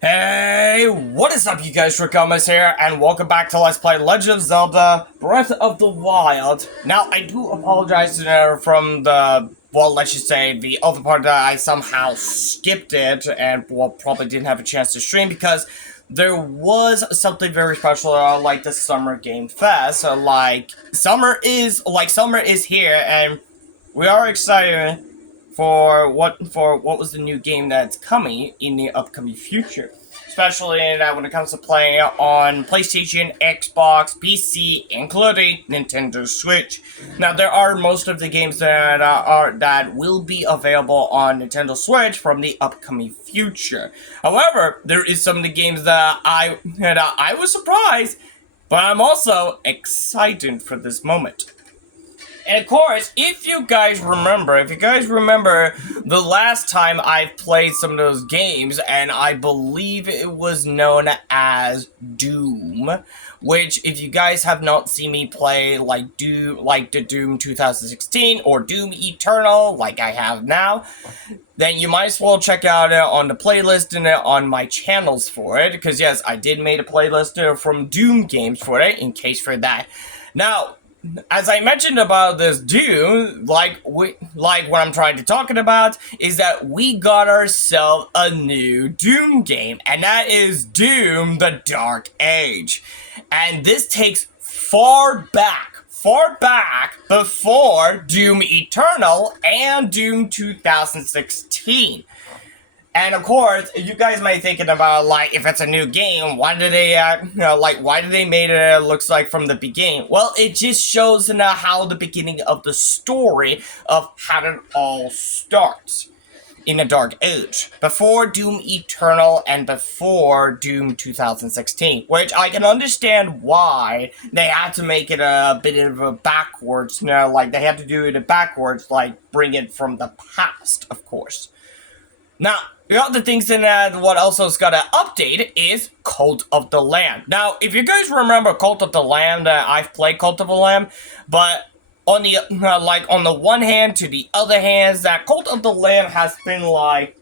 Hey, what is up you guys, Rikamas here, and welcome back to Let's Play Legend of Zelda Breath of the Wild. Now, I do apologize from the, well, let's just say, the other part that I somehow skipped it, and, well, probably didn't have a chance to stream, because there was something very special, like the Summer Game Fest. Summer is here, and we are excited for what was the new game that's coming in the upcoming future. Especially when it comes to playing on PlayStation, Xbox, PC, including Nintendo Switch. Now there are most of the games that will be available on Nintendo Switch from the upcoming future. However, there is some of the games that I was surprised, but I'm also excited for this moment. And of course, if you guys remember the last time I played some of those games, and I believe it was known as Doom, which if you guys have not seen me play like the Doom 2016 or Doom Eternal like I have now, then you might as well check out on the playlist and on my channels for it, because yes, I did make a playlist from Doom games for it, in case for that. Now, as I mentioned about this Doom, what I'm trying to talk about is that we got ourselves a new Doom game, and that is Doom: The Dark Age. And this takes far back before Doom Eternal and Doom 2016. And of course, you guys might be thinking about, like, if it's a new game, why did they, why did they make it looks like from the beginning? Well, it just shows how the beginning of the story of how it all starts in the Dark Age, before Doom Eternal and before Doom 2016, which I can understand why they had to make it a bit of a backwards, like they had to do it backwards, like bring it from the past, of course. Now, the other things in that, what also has got to update is Cult of the Lamb. Now, if you guys remember Cult of the Lamb, that I've played Cult of the Lamb, but on the on the one hand to the other hand, that Cult of the Lamb has been like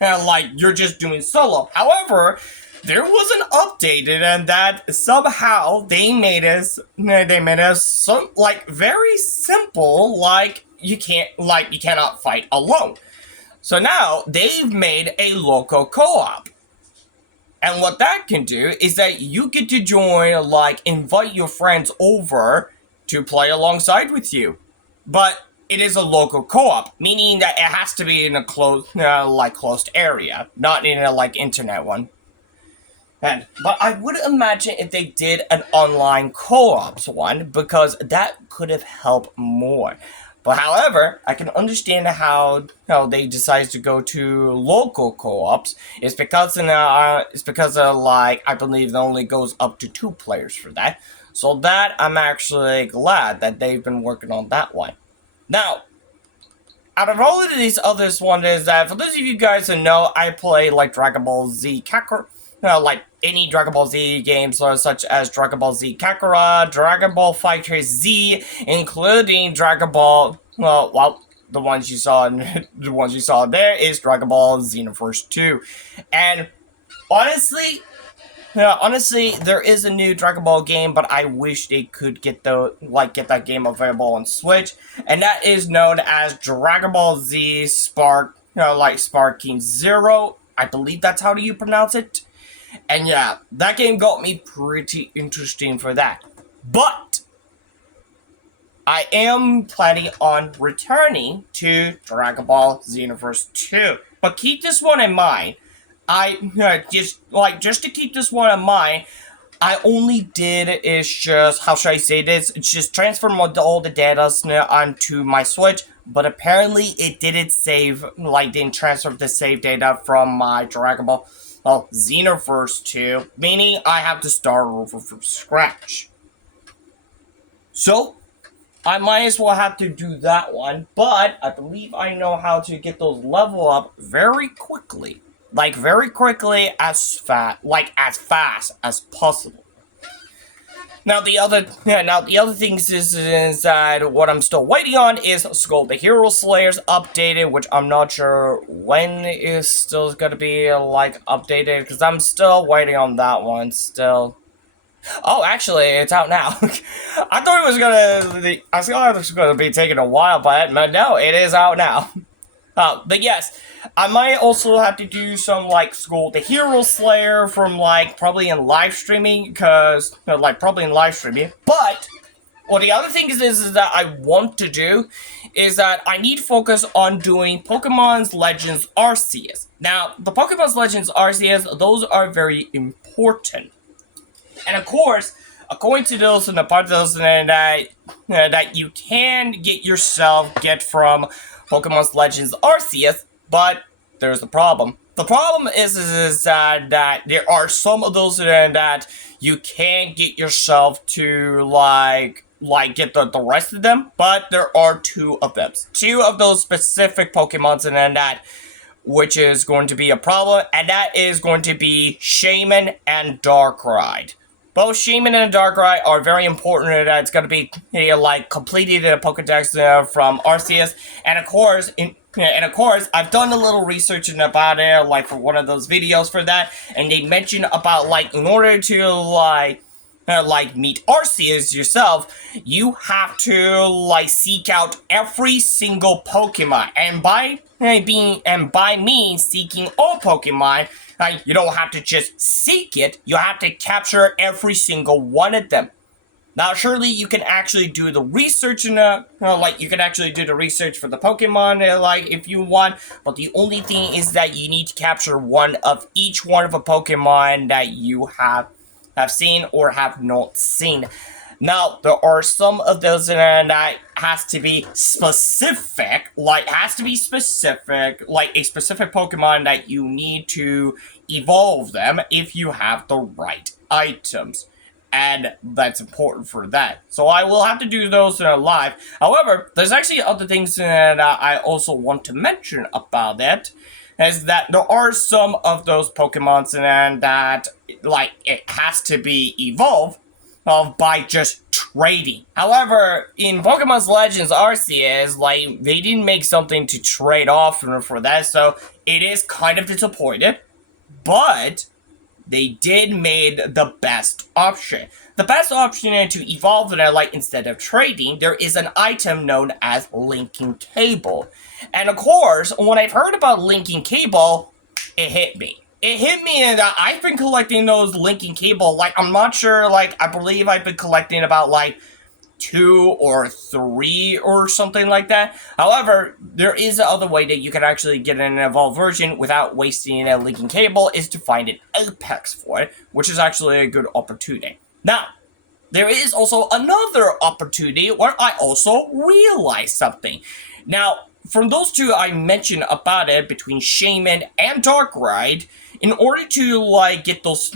you're just doing solo. However, there was an update, and that somehow they made us some very simple, you cannot fight alone. So now, they've made a local co-op. And what that can do is that you get to join, invite your friends over to play alongside with you. But it is a local co-op, meaning that it has to be in a closed area, not in a, internet one. But I would imagine if they did an online co-ops one, because that could have helped more. But however, I can understand how they decide to go to local co-ops. It's because I believe it only goes up to 2 players for that. So that I'm actually glad that they've been working on that one. Now, out of all of these others, one is that for those of you guys who know, I play Dragon Ball Z Kakarot. Any Dragon Ball Z games, such as Dragon Ball Z Kakarot, Dragon Ball Fighter Z, including Dragon Ball, the ones you saw there is Dragon Ball Xenoverse 2. And honestly, there is a new Dragon Ball game, but I wish they could get that game available on Switch, and that is known as Dragon Ball Z Spark, Sparking Zero. I believe that's how you pronounce it. And yeah, that game got me pretty interesting for that. But I am planning on returning to Dragon Ball Xenoverse 2. But keep this one in mind. Just to keep this one in mind, I only did how should I say this? It's just transfer all the data onto my Switch, but apparently it didn't didn't transfer the save data from my Dragon Ball Xenoverse 2, meaning I have to start over from scratch. So, I might as well have to do that one, but I believe I know how to get those level up very quickly. As fast as possible. Now the other things is that what I'm still waiting on is Skull the Hero Slayer's updated, which I'm not sure when is still gonna be like updated because I'm still waiting on that one still. Oh, actually, it's out now. I thought it was gonna be taking a while, but no, it is out now. But yes, I might also have to do some like School the Hero Slayer from like probably in live streaming because like probably in live streaming. But well, the other thing is that I want to do is that I need to focus on doing Pokemon's Legends RCS. Now, the Pokemon's Legends RCS, those are very important. And of course, according to those and the part of those that you can get from Pokemon's Legends Arceus, but there's the problem. The problem is that there are some of those that you can get yourself to get the rest of them, but there are two of them. Two of those specific Pokemons and that which is going to be a problem, and that is going to be Shaman and Darkrai. Both Shaman and Darkrai are very important, and it's going to be like completed in a Pokedex from Arceus, and of course, I've done a little research about it, like for one of those videos for that, and they mention about like in order to meet Arceus yourself, you have to seek out every single Pokemon, and by me seeking all Pokemon, you don't have to just seek it, you have to capture every single one of them. Now, surely you can actually do the research you can actually do the research for the Pokemon, if you want, but the only thing is that you need to capture one of each one of a Pokemon that you have seen or have not seen. Now, there are some of those that has to be specific, like a specific Pokemon that you need to evolve them if you have the right items. And that's important for that. So I will have to do those live. However, there's actually other things that I also want to mention about it. Is that there are some of those Pokemons and that it has to be evolved by just trading. However, in Pokemon's Legends Arceus, they didn't make something to trade off for that, so it is kind of disappointed. But they did made the best option. The best option to evolve it, instead of trading, there is an item known as linking cable. And of course, when I've heard about linking cable, it hit me. And I've been collecting those linking cable, I'm not sure, I believe I've been collecting about, 2 or 3 or something like that. However, there is another way that you can actually get an evolved version without wasting a linking cable is to find an apex for it, which is actually a good opportunity. Now, there is also another opportunity where I also realized something. Now, from those two I mentioned about it, between Shaman and Darkrai, in order to get those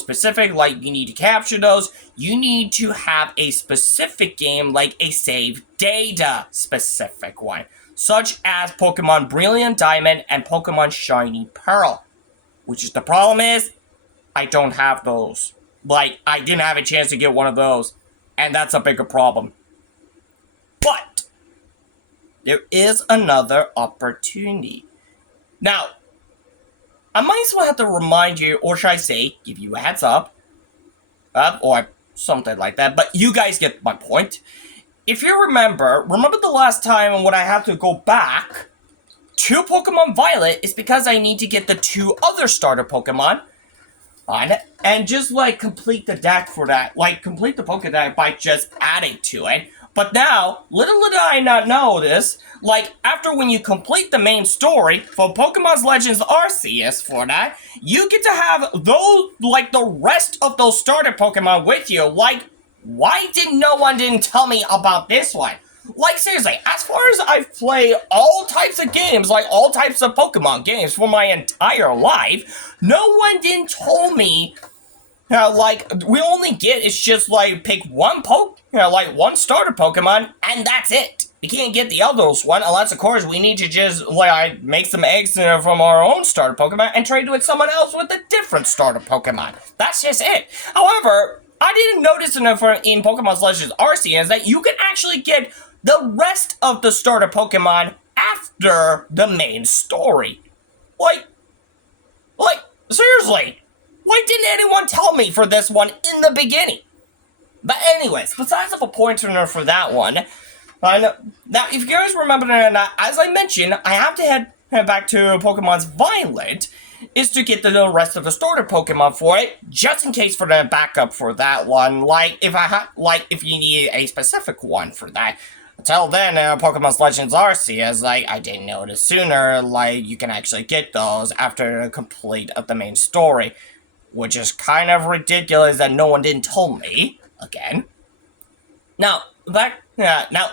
specific, you need to capture those, you need to have a specific game, a save data specific one, such as Pokemon Brilliant Diamond and Pokemon Shiny Pearl. Which is the problem is, I don't have those. I didn't have a chance to get one of those, and that's a bigger problem. But there is another opportunity. Now, I might as well have to remind you, or should I say, give you a heads up, or something like that, but you guys get my point. If you remember the last time when I have to go back to Pokemon Violet is because I need to get the 2 other starter Pokemon on it, and just, complete the deck for that, complete the Pokedex by just adding to it. But now, little did I not know this, after when you complete the main story for Pokemon's Legends Arceus for that, you get to have those, the rest of those starter Pokemon with you. Why did no one didn't tell me about this one? Seriously, as far as I've played all types of games, all types of Pokemon games for my entire life, no one didn't tell me we only get is just pick one one starter Pokemon, and that's it. We can't get the others one unless, of course, we need to just make some eggs from our own starter Pokemon and trade with someone else with a different starter Pokemon. That's just it. However, I didn't notice enough in Pokemon Legends Arceus that you can actually get the rest of the starter Pokemon after the main story. Like, seriously, why didn't anyone tell me for this one in the beginning? But anyways, besides the pointer for that one, now if you guys remember, as I mentioned, I have to head back to Pokemon's Violet is to get the rest of the starter Pokemon for it, just in case for the backup for that one. If you need a specific one for that. Until then, Pokemon's Legends Arceus, I didn't notice sooner, you can actually get those after the complete of the main story. Which is kind of ridiculous that no one didn't tell me, again. Now,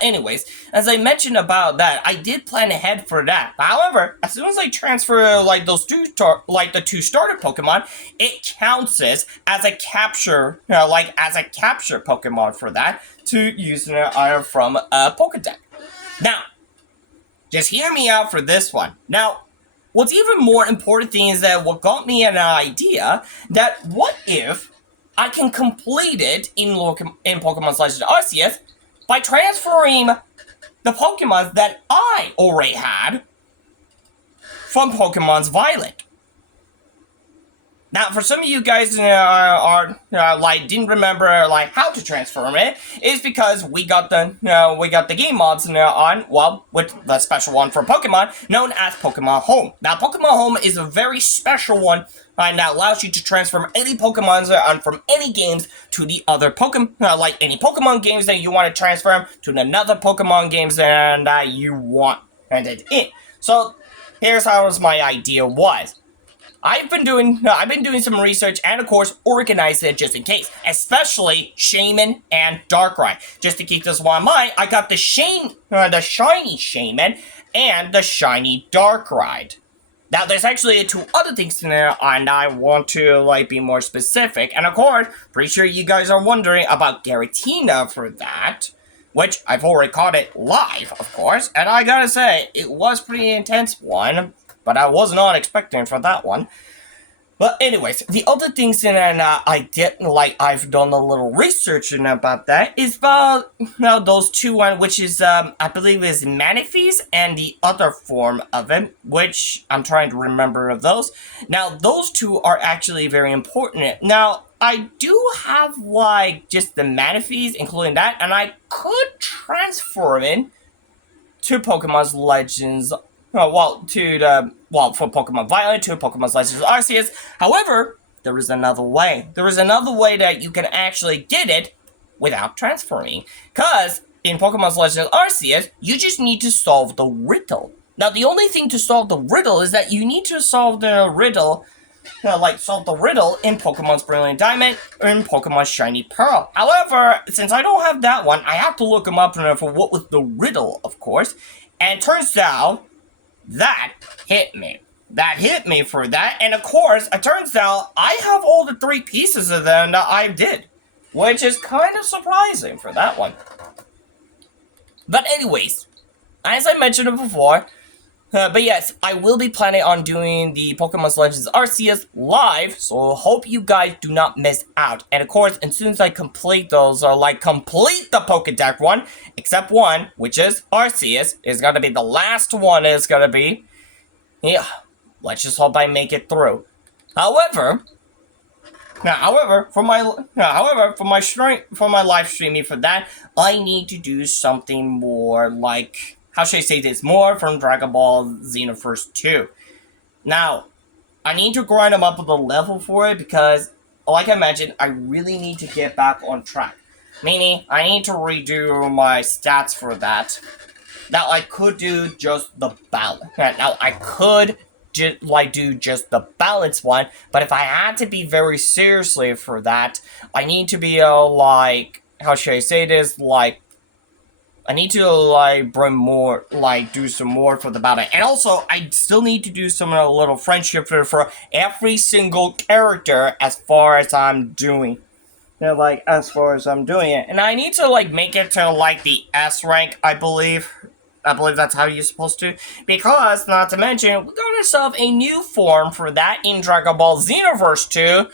anyways, as I mentioned about that, I did plan ahead for that. However, as soon as I transfer, the two starter Pokemon, it counts as a capture, as a capture Pokemon for that, to use from a Pokedex. Now, just hear me out for this one. Now, what's even more important thing is that what got me an idea that what if I can complete it in Pokemon Legends Arceus by transferring the Pokemon that I already had from Pokemon's Violet. Now, for some of you guys didn't remember how to transform it, is because we got the game mods with the special one for Pokemon known as Pokemon Home. Now, Pokemon Home is a very special one that allows you to transform any Pokemon from any games to the other Pokemon, any Pokemon games that you want to transfer to another Pokemon games that you want it in. So, here's how my idea was. I've been doing some research and, of course, organized it just in case, especially Shaman and Darkrai. Just to keep this one in mind, I got the shiny Shaman and the shiny Darkrai. Now, there's actually two other things in there, and I want to be more specific. And of course, pretty sure you guys are wondering about Giratina for that, which I've already caught it live, of course. And I gotta say, it was pretty intense one. But I was not expecting for that one. But anyways, the other things that I've done a little research about that is about those two which is I believe is Manaphy's and the other form of it, which I'm trying to remember of those. Now those two are actually very important. Now I do have just the Manaphy's, including that, and I could transform it to Pokemon's Legends. For Pokemon Violet to Pokemon Legends Arceus. However, there is another way. There is another way that you can actually get it without transferring. Because in Pokemon Legends Arceus, you just need to solve the riddle. Now, the only thing to solve the riddle is that you need to solve the riddle, in Pokemon's Brilliant Diamond or in Pokemon's Shiny Pearl. However, since I don't have that one, I have to look them up for what was the riddle, of course. And it turns out that hit me. That hit me for that. And of course, it turns out I have all the three pieces of them that I did. Which is kind of surprising for that one. But anyways, as I mentioned before, but yes, I will be planning on doing the Pokemon Legends Arceus live, so hope you guys do not miss out. And of course, as soon as I complete those, complete the Pokedex one, except one, which is Arceus, is gonna be the last one. Is gonna be, yeah. Let's just hope I make it through. However, for my live streaming for that, I need to do something more how should I say this? More from Dragon Ball Xenoverse 2. Now, I need to grind them up with a level for it because, like I mentioned, I really need to get back on track. Meaning, I need to redo my stats for that. Now, I could do just the balance. Now, I could do just the balance one, but if I had to be very seriously for that, I need to be how should I say this? I need to, bring more, do some more for the battle. And also, I still need to do some little friendship for every single character as far as I'm doing. As far as I'm doing it. And I need to, make it to, the S rank, I believe. I believe that's how you're supposed to. Because, not to mention, we got ourselves a new form for that in Dragon Ball Xenoverse 2.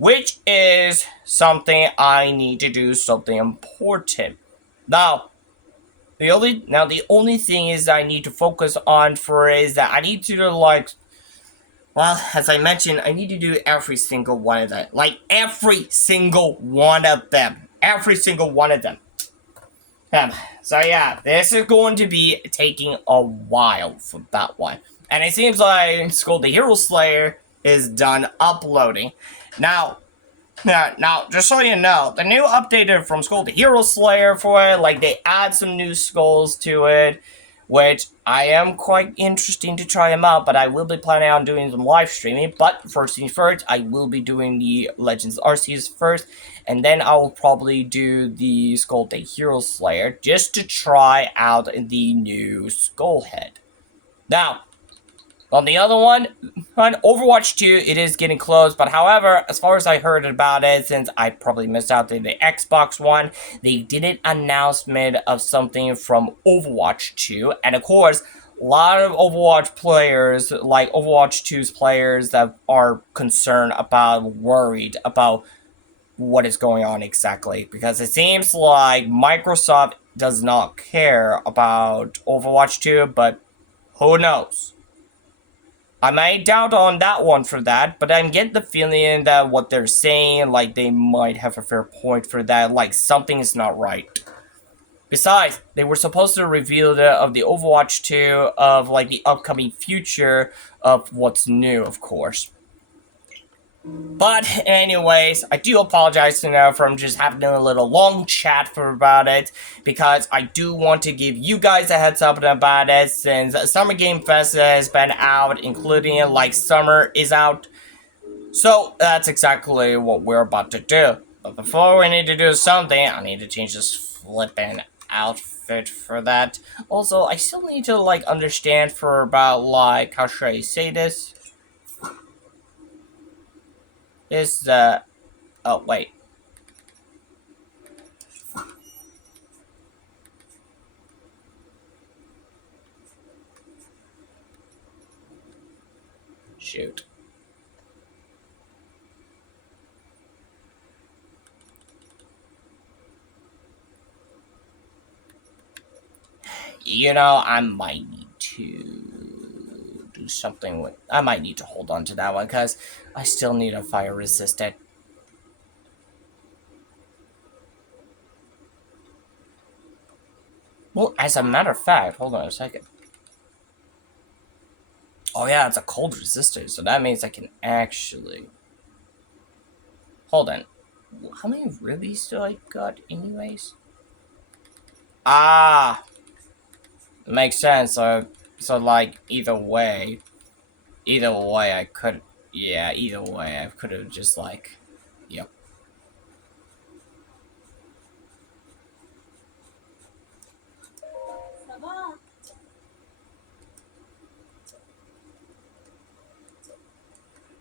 which is something I need to do something important. Now, the only thing is that I need to focus on for is that I need to like, well, as I mentioned, I need to do every single one of them. Like every single one of them. Every single one of them. Um, so yeah, this is going to be taking a while for that one. And it seems like Skull the Hero Slayer is done uploading. Now, now, just so you know, the new updated from Skull the Hero Slayer for it, like they add some new skulls to it, which I am quite interesting to try them out, but I will be planning on doing some live streaming. But first things first, I will be doing the Legends Arceus first, and then I will probably do the Skull the Hero Slayer just to try out the new Skull Head. Now, on the other one, on Overwatch 2, it is getting close, but however, as far as I heard about it, since I probably missed out the Xbox One, they did an announcement of something from Overwatch 2, and of course, a lot of Overwatch players, like Overwatch 2's players that are concerned about, worried about what is going on exactly, because it seems like Microsoft does not care about Overwatch 2, but who knows? I might doubt on that one for that, but I'm getting the feeling that what they're saying, like, they might have a fair point for that, like, something is not right. Besides, they were supposed to reveal of the Overwatch 2 of, like, the upcoming future of what's new, of course. But anyways, I do apologize from just having a little long chat for about it, because I do want to give you guys a heads up about it, since Summer Game Fest has been out, including like summer is out. So that's exactly what we're about to do. But before we need to do something, I need to change this flipping outfit for that. Also, I still need to like understand for about like, how should I say this? Is the oh wait. Shoot. You know, I might need to do something with. I might need to hold on to that one because I still need a fire resistant. Well, as a matter of fact, hold on a second. Oh yeah, it's a cold resistor, so that means I can actually. Hold on. How many rubies do I got, anyways? Ah, makes sense. So like either way, I could. Yeah, either way, I could have just like. Yep.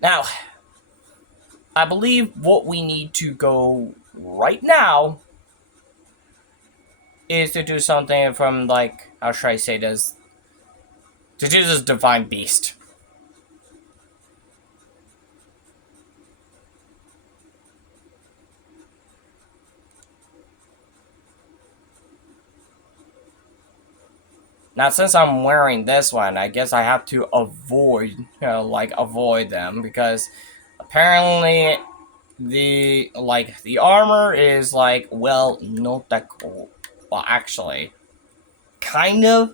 Now, I believe what we need to go right now is to do something from like, how should I say this? To do this divine beast. Now, since I'm wearing this one, I guess I have to avoid, avoid them, because apparently the armor is like, well, not that cool. Well, actually, kind of.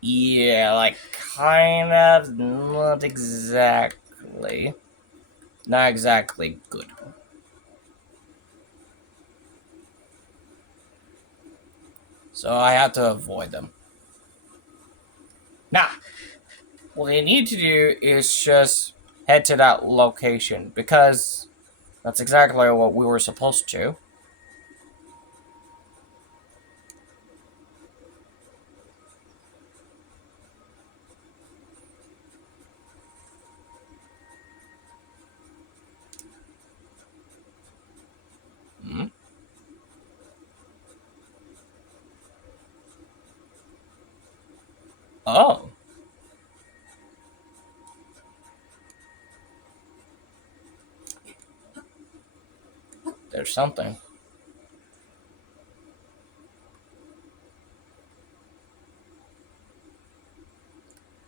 Yeah, like kind of, not exactly. Not exactly good. So I have to avoid them. Now, what you need to do is just head to that location, because that's exactly what we were supposed to. Hmm? Oh. there's something.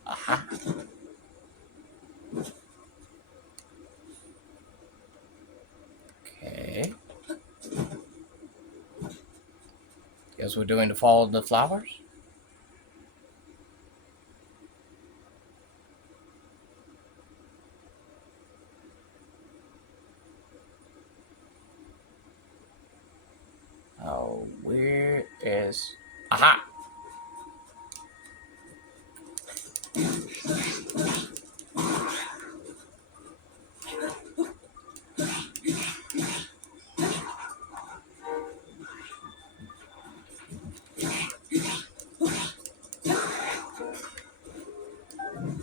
Aha. Okay. Guess we're doing the follow the flowers. Oh, where is... Aha!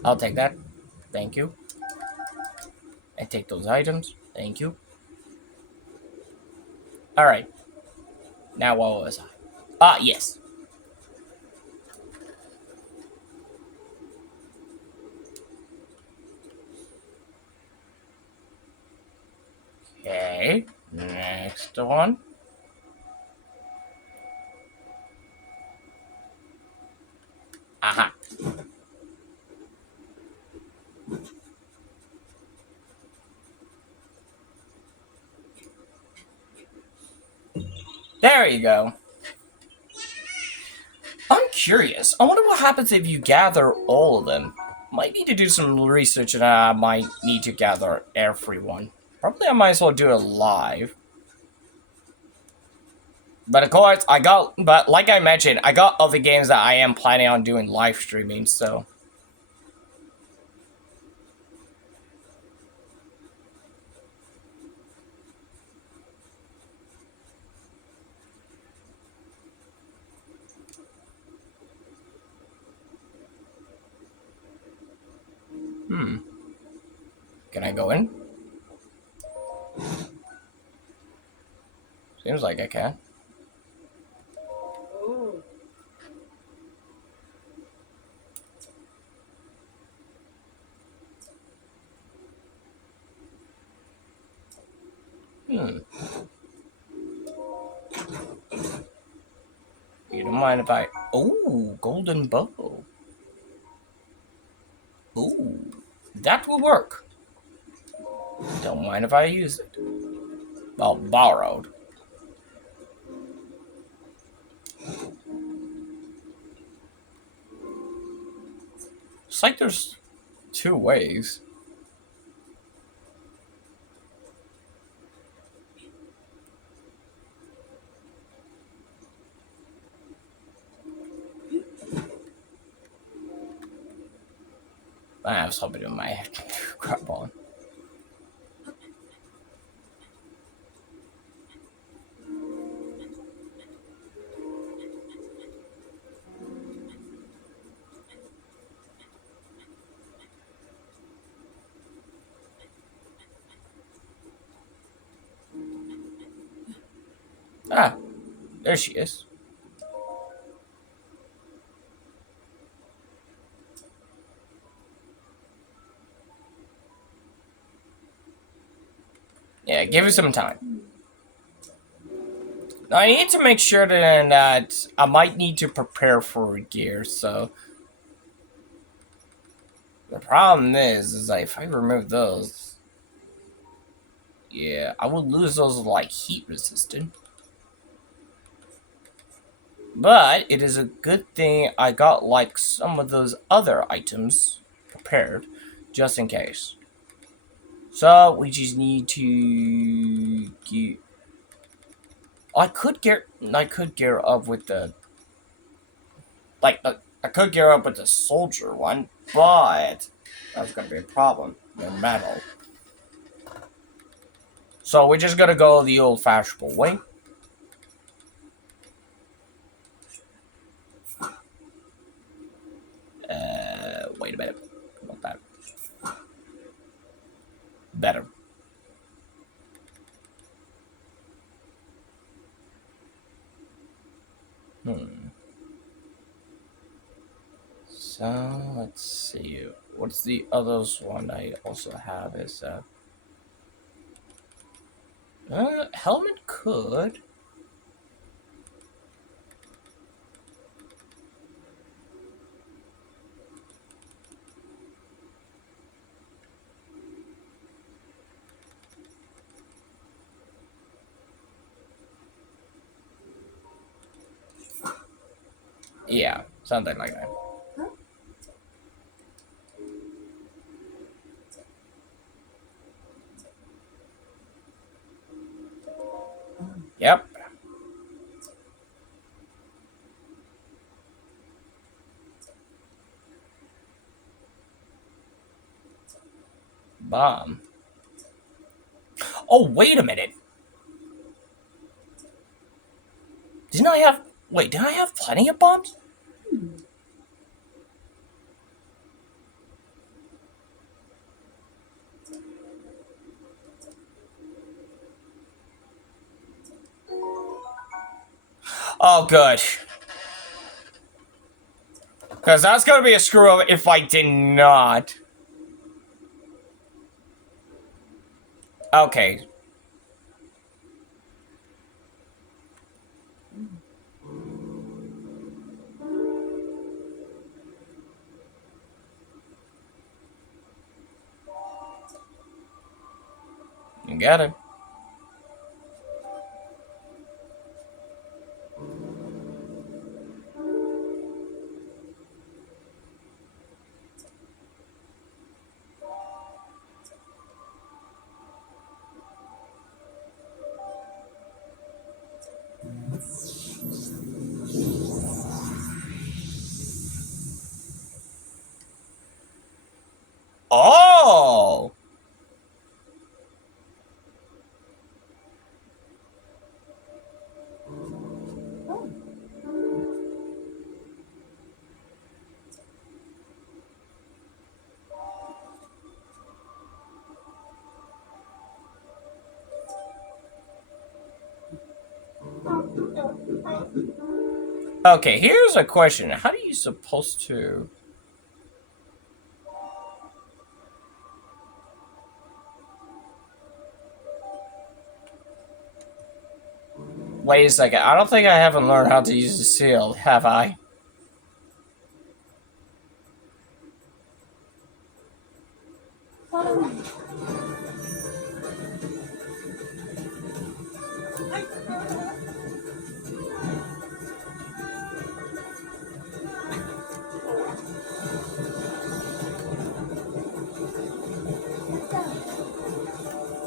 I'll take that. Thank you. And take those items. Thank you. Alright. Now what was I? Ah, yes. Okay. Next one. Aha. There you go. I'm curious. I wonder what happens if you gather all of them. Might need to do some research and I might need to gather everyone. Probably I might as well do it live. But of course, but like I mentioned, I got other games that I am planning on doing live streaming, so. Can I go in? Seems like I can. Hmm. You don't mind if I... Ooh, golden bow. Ooh, that will work. Don't mind if I use it. Well, borrowed. It's like there's two ways. I have something in my head. Crap on. Ah, there she is. Yeah, give it some time. Now, I need to make sure that I might need to prepare for gear, so... The problem is that if I remove those... Yeah, I would lose those, like, heat resistant. But it is a good thing I got, like, some of those other items prepared, just in case. So, we just need to... I could gear up with the... I could gear up with the soldier one, but... That's gonna be a problem. No metal. So, we're just gonna go the old-fashioned way. Wait a minute. Not that. Better. So, let's see. What's the other one I also have is, Helmet could. Yeah, something like that. Yep. Bomb. Oh, wait a minute. Didn't I have... Wait, did I have plenty of bombs? Oh, good. Because that's going to be a screw-up if I did not. Okay. You got it. Oh! Okay, here's a question. How are you supposed to... Wait a second. I don't think I haven't learned how to use the seal, have I?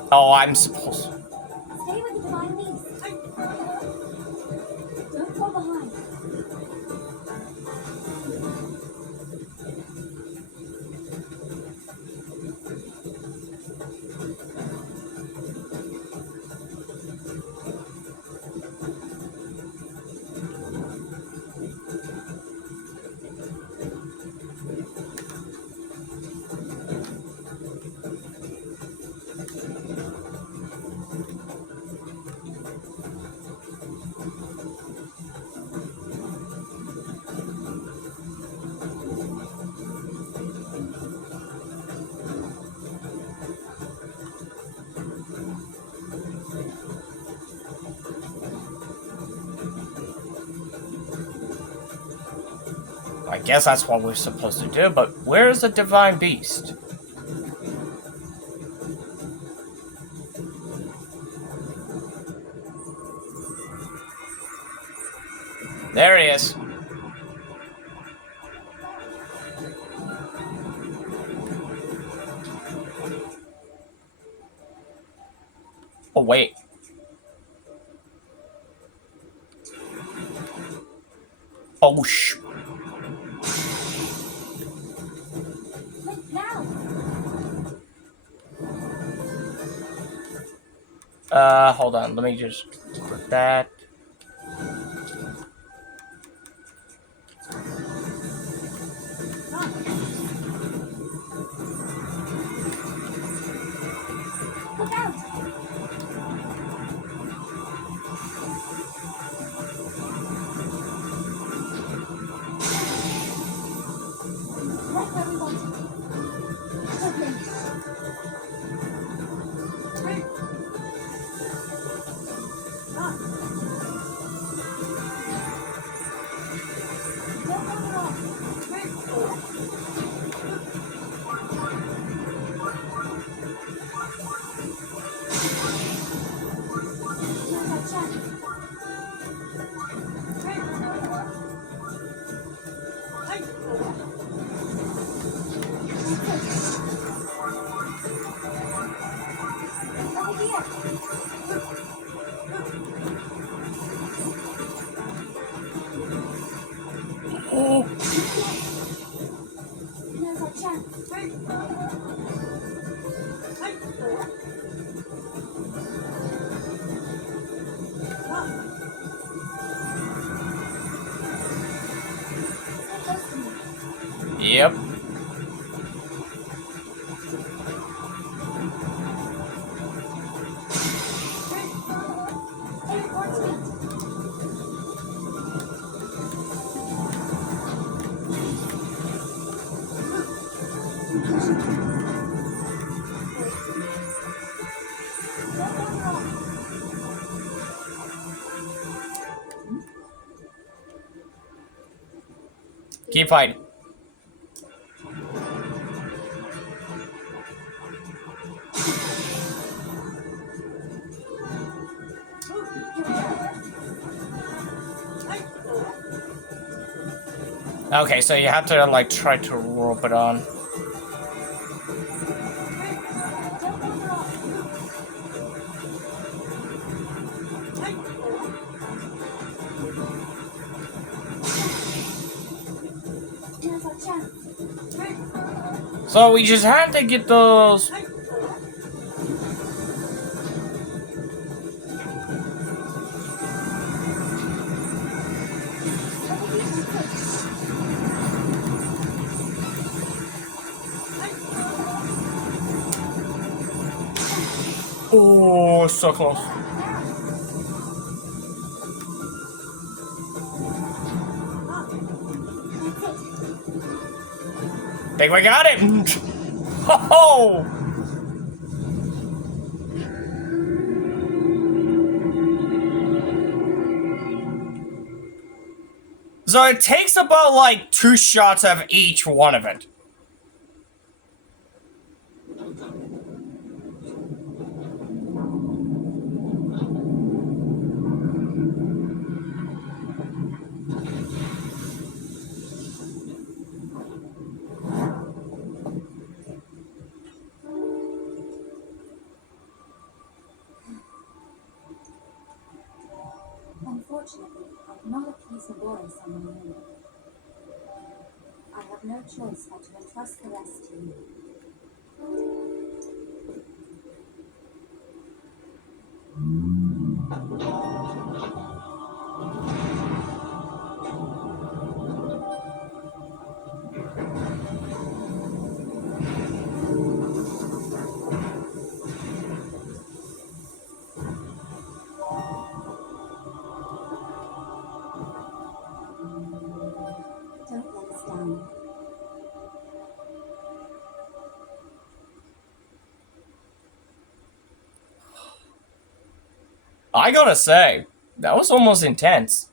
Oh, I'm supposed to... Stay with the divine beast. Don't fall behind. I guess that's what we're supposed to do, but where's the divine beast? There he is. Oh, wait. Oh, Quick, now. Hold on. Let me just put that. Look out. Right where we want it. Quickly. Now's our chance. Stay close to me. Yep. Aim towards me. Don't wander off. Keep fighting. Okay, so you have to like try to rope it on. Don't wander off. Now's our chance. So we just had to get those. Oh, so close. Think we got it. Ho! So it takes about like 2 shots of each one of it. Unfortunately, I cannot appease the boys on my own. I have no choice but to entrust the rest to you. Don't let us down. I gotta say, that was almost intense.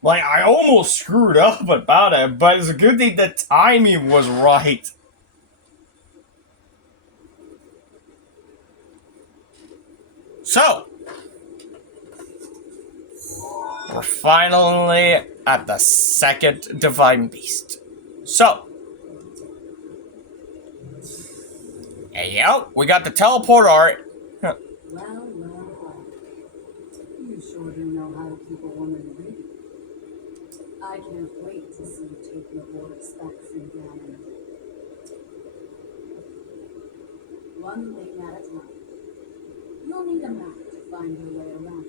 Like, I almost screwed up about it, but it's a good thing the timing was right. So, we're finally at the second Divine Beast. So, hey yo, we got the teleport art. Well. You sure do know how to keep a woman reading. I can't wait to see you take your order specs and Ganon. One thing at a time. You'll need a map to find your way around.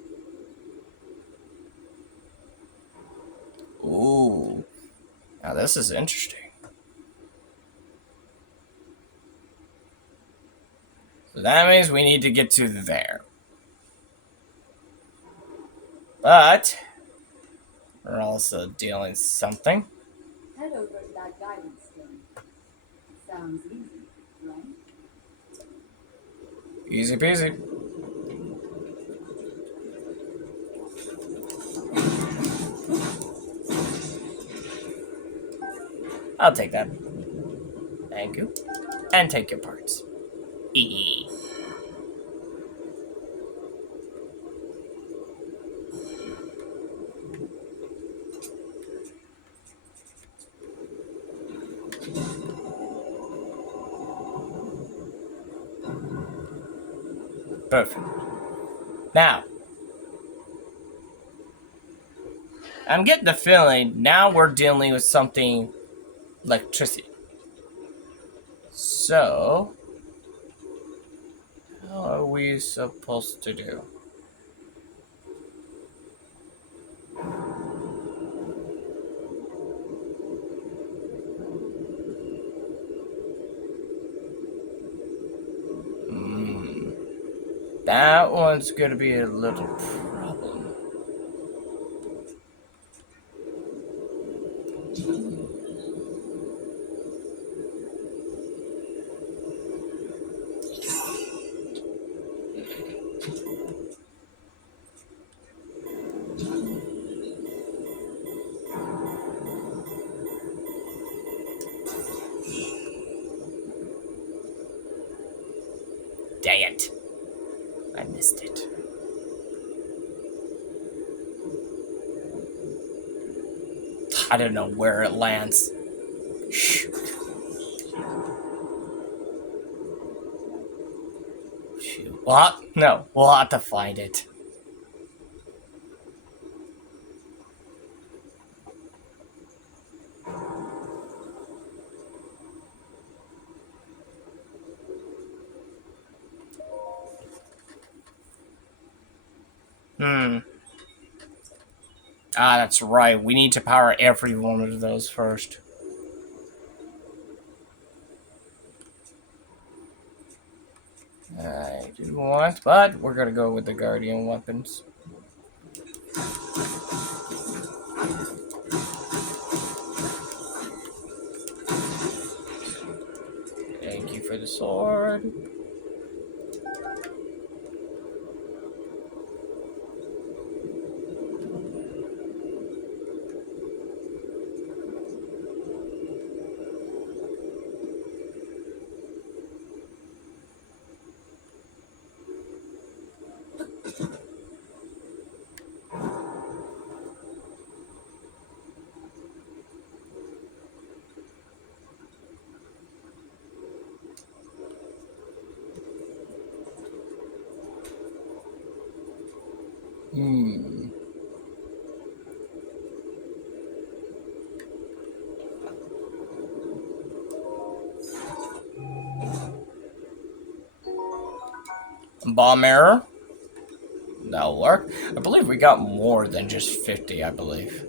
Ooh, now this is interesting. So that means we need to get to there. But we're also dealing something. Head over to that guidance stone. Sounds easy, right? Easy peasy. I'll take that. Thank you. And take your parts. EE. Perfect. Now, I'm getting the feeling now we're dealing with something electricity. So, how are we supposed to do? Hmm. That one's gonna be a little problem. Dang it. I missed it. I don't know where it lands. Shoot. Shoot. What? No, we'll have to find it. Hmm. Ah, that's right. We need to power every one of those first. I do want, but we're gonna go with the Guardian weapons. Thank you for the sword. Hmm. Bomb arrow. That'll work. I believe we got more than just 50, I believe.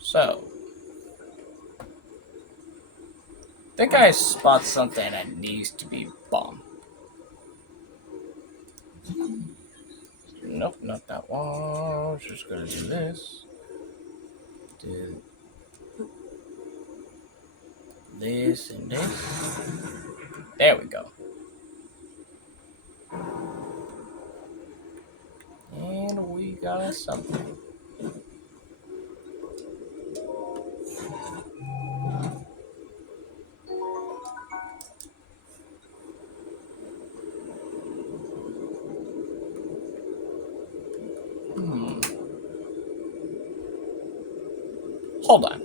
So, I think I spot something that needs to be bombed. Nope, not that one. Just gonna do this. Do this and this. There we go. And we got something. Hmm. Hold on.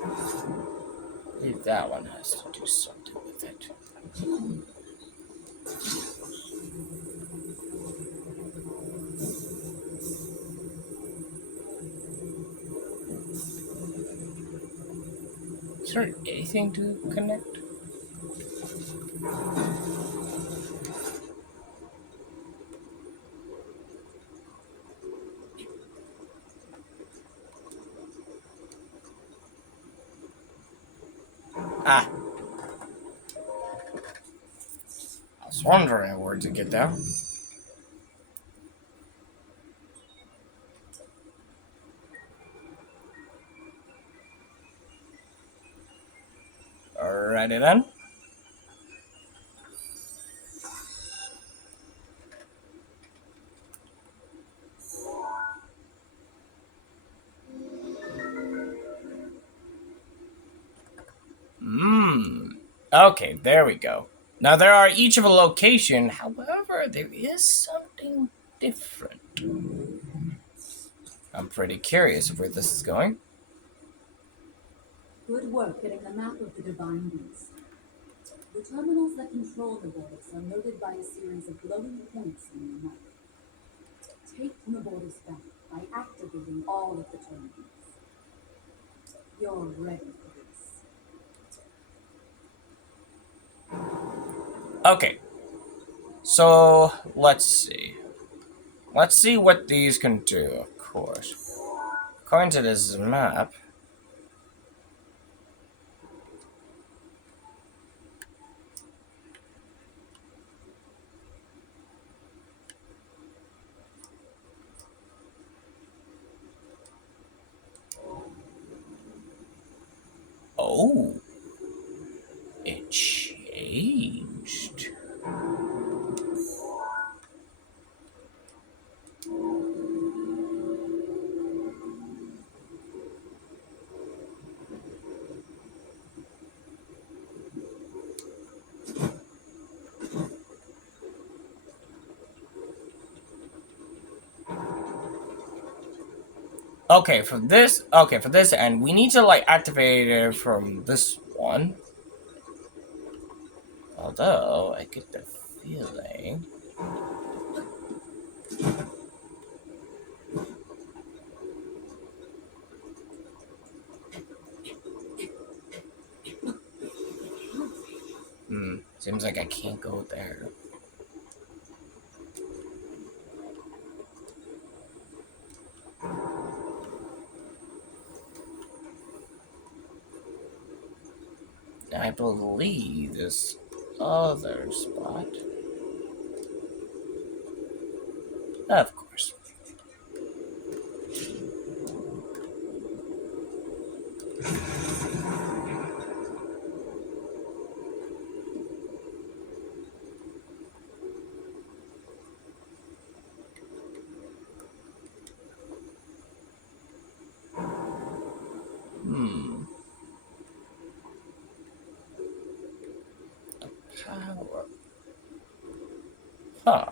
I believe that one has to do something with it. Is there anything to connect? Ah, I was wondering where to get that. Alrighty then. Okay, there we go. Now there are each of a location, however, there is something different. I'm pretty curious of where this is going. Good work getting the map of the Divine Beast. The terminals that control the borders are noted by a series of glowing points on the map. Take Naboris back by activating all of the terminals. You're ready for this. Okay. So, let's see. Let's see what these can do, of course. According to this map... Oh. It changed. Okay, for this end, we need to like activate it from this one. Although I get the feeling seems like I can't go there. I believe this other spot. Of course. Power. Huh.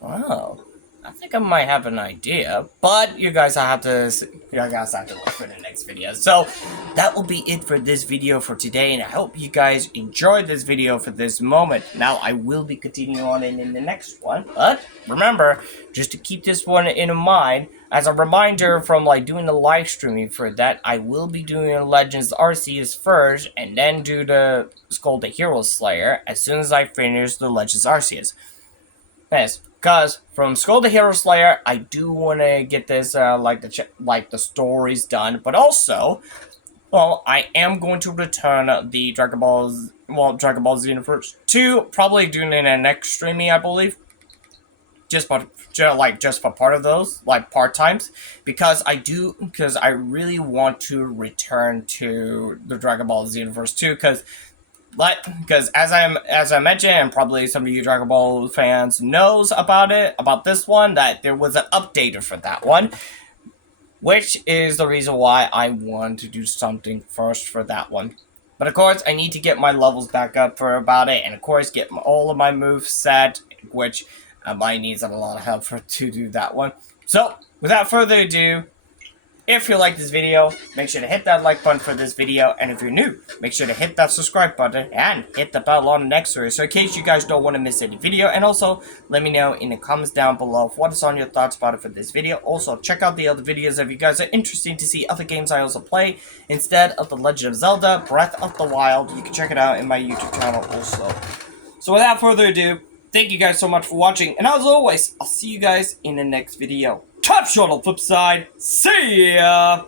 Wow. I think I might have an idea, but you guys have to wait for the next video. So that will be it for this video for today, and I hope you guys enjoyed this video for this moment. Now I will be continuing on in the next one, but remember just to keep this one in mind as a reminder from like doing the live streaming for that. I will be doing Legends Arceus first, and then do the Skull the Hero Slayer as soon as I finish the Legends Arceus. Yes, because from Skull the Hero Slayer, I do want to get this like the stories done, but also, well, I am going to return the Dragon Ball Z Universe 2, probably doing it in the next streaming, I believe. Just for part of those, like part times, because I really want to return to the Dragon Ball Z Universe 2, because as I mentioned, and probably some of you Dragon Ball fans knows about this one, that there was an updater for that one, which is the reason why I want to do something first for that one. But of course, I need to get my levels back up for about it, and of course, get all of my moves set, which I might need a lot of help to do that one. So, without further ado, if you like this video, make sure to hit that like button for this video, and if you're new, make sure to hit that subscribe button and hit the bell on the next one, so in case you guys don't want to miss any video. And also, let me know in the comments down below what is on your thoughts about it for this video. Also, check out the other videos if you guys are interested to see other games I also play instead of the Legend of Zelda Breath of the Wild. You can check it out in my YouTube channel also. So without further ado, thank you guys so much for watching, and as always, I'll see you guys in the next video. Top shot on the flip side. See ya!